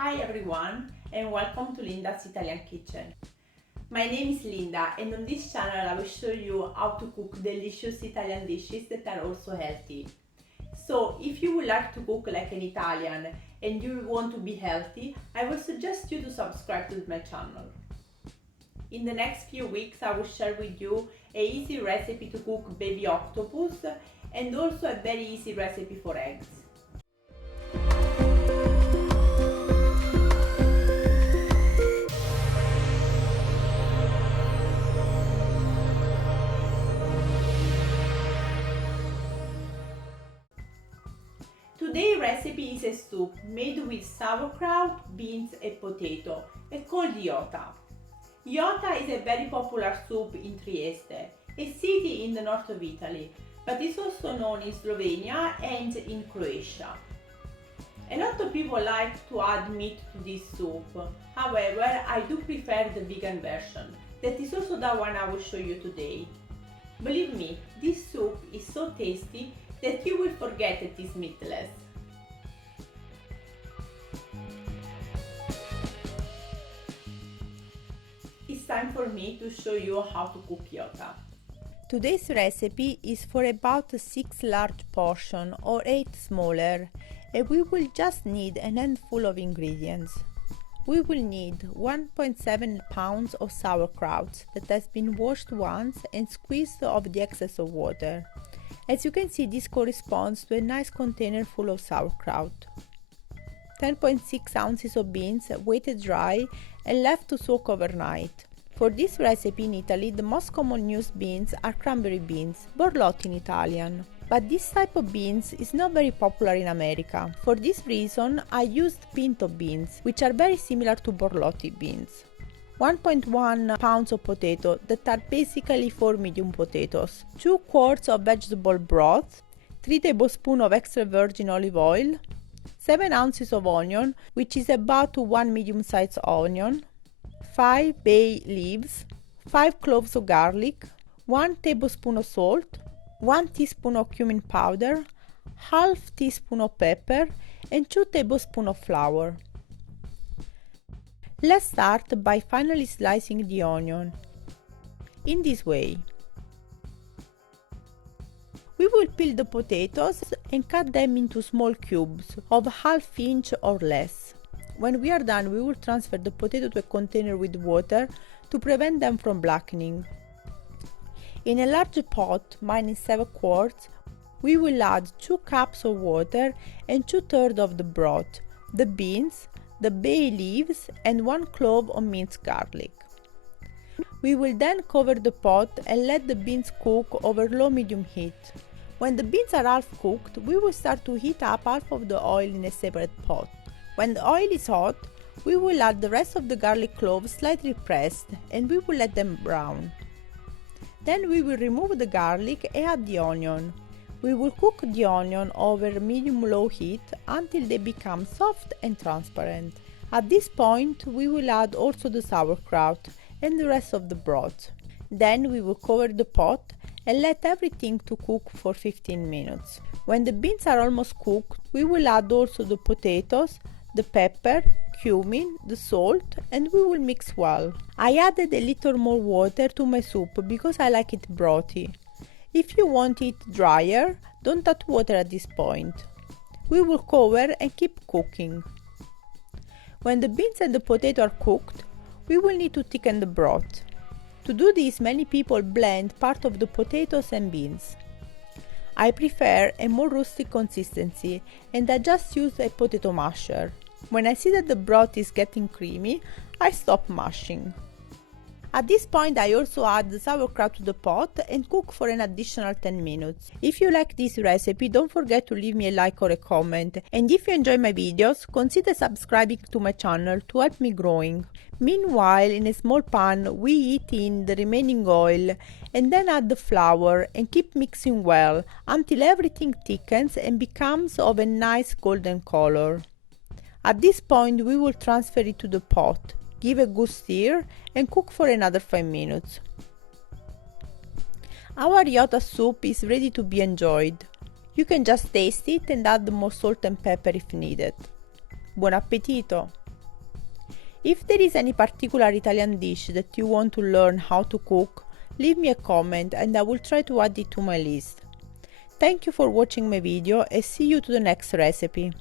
Hi everyone and welcome to Linda's Italian Kitchen. My name is Linda and on this channel I will show you how to cook delicious Italian dishes that are also healthy. So if you would like to cook like an Italian and you want to be healthy, I will suggest you to subscribe to my channel. In the next few weeks I will share with you an easy recipe to cook baby octopus and also a very easy recipe for eggs. Today's recipe is a soup made with sauerkraut, beans and potato. It's called Iota. Iota is a very popular soup in Trieste, a city in the north of Italy, but it's also known in Slovenia and in Croatia. A lot of people like to add meat to this soup, however I do prefer the vegan version. That is also the one I will show you today. Believe me, this soup is so tasty that you will forget it is meatless. It's time for me to show you how to cook Iota. Today's recipe is for about 6 large portions or 8 smaller, and we will just need a handful of ingredients. We will need 1.7 pounds of sauerkraut that has been washed once and squeezed off the excess of water. As you can see, this corresponds to a nice container full of sauerkraut. 10.6 ounces of beans weighted dry and left to soak overnight. For this recipe in Italy, the most common used beans are cranberry beans, borlotti in Italian. But this type of beans is not very popular in America. For this reason, I used pinto beans, which are very similar to borlotti beans. 1.1 pounds of potato that are basically 4 medium potatoes, 2 quarts of vegetable broth, 3 tablespoons of extra virgin olive oil, 7 ounces of onion, which is about 1 medium-sized onion, 5 bay leaves, 5 cloves of garlic, 1 tablespoon of salt, 1 teaspoon of cumin powder, half teaspoon of pepper, and 2 tablespoons of flour. Let's start by finely slicing the onion. In this way. We will peel the potatoes and cut them into small cubes of ½ inch or less. When we are done, we will transfer the potato to a container with water to prevent them from blackening. In a large pot, mine is 7 quarts, we will add 2 cups of water and 2/3 of the broth, the beans, the bay leaves and 1 clove of minced garlic. We will then cover the pot and let the beans cook over low-medium heat. When the beans are half cooked, we will start to heat up half of the oil in a separate pot. When the oil is hot, we will add the rest of the garlic cloves slightly pressed and we will let them brown. Then we will remove the garlic and add the onion. We will cook the onion over medium-low heat until they become soft and transparent. At this point, we will add also the sauerkraut and the rest of the broth. Then we will cover the pot and let everything to cook for 15 minutes. When the beans are almost cooked, we will add also the potatoes, the pepper, cumin, the salt, and we will mix well. I added a little more water to my soup because I like it brothy. If you want it drier, don't add water at this point. We will cover and keep cooking. When the beans and the potato are cooked, we will need to thicken the broth. To do this, many people blend part of the potatoes and beans. I prefer a more rustic consistency and I just use a potato masher. When I see that the broth is getting creamy, I stop mashing. At this point, I also add the sauerkraut to the pot and cook for an additional 10 minutes. If you like this recipe, don't forget to leave me a like or a comment. And if you enjoy my videos, consider subscribing to my channel to help me growing. Meanwhile, in a small pan, we heat in the remaining oil and then add the flour and keep mixing well until everything thickens and becomes of a nice golden color. At this point, we will transfer it to the pot. Give a good stir and cook for another 5 minutes. Our Iota soup is ready to be enjoyed. You can just taste it and add more salt and pepper if needed. Buon appetito! If there is any particular Italian dish that you want to learn how to cook, leave me a comment and I will try to add it to my list. Thank you for watching my video and see you to the next recipe.